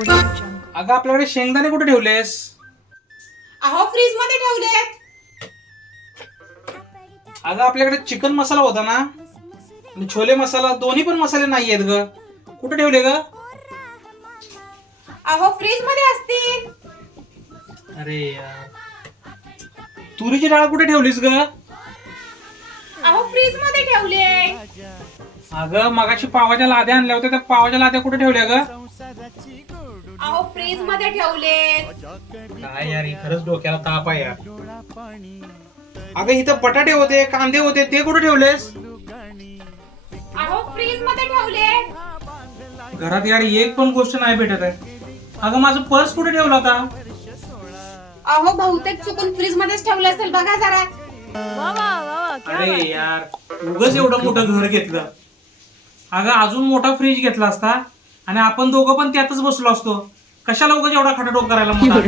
अगं आपल्याकडे शेंगदाणे कुठे ठेवलेस? अहो फ्रीजमध्ये ठेवलेत. अगं आपल्याकडे चिकन मसाला होता ना? आणि छोले मसाला दोन्ही पण मसाले नाही आहेत ग. कुठे ठेवले ग? अहो फ्रीजमध्ये असतील. अरे यार. तुरीची डाळ कुठे ठेवलीस ग? अहो फ्रीजमध्ये ठेवले अगं मगाशी पावाच्या लाद्या आणल्या होत्या त्या पावाच्या लाद्या कुठे ठेवल्या ग? अहो फ्रीजमध्ये ठेवले काय यार ही खरंच डोक्याला ताप आहे यार. अगं इथं बटाटे होते कांदे होते ते कुठे ठेवलेस? अहो फ्रीजमध्ये ठेवले घरात यार एक पण गोष्ट नाही भेटत आहे. अगं माझं पर्स कुठे ठेवला होता? अहो बहुतेक चुकून फ्रीज मध्येच ठेवलं असेल बघा जरा. अरे यार उगच एवढं मोठं घर घेतलं. अगं अजून मोठा फ्रीज घेतला असता? आणि आपण दोघं पण त्यातच बसलो असतो. कशाला उगाच एवढा खटाटोप करायला मोठा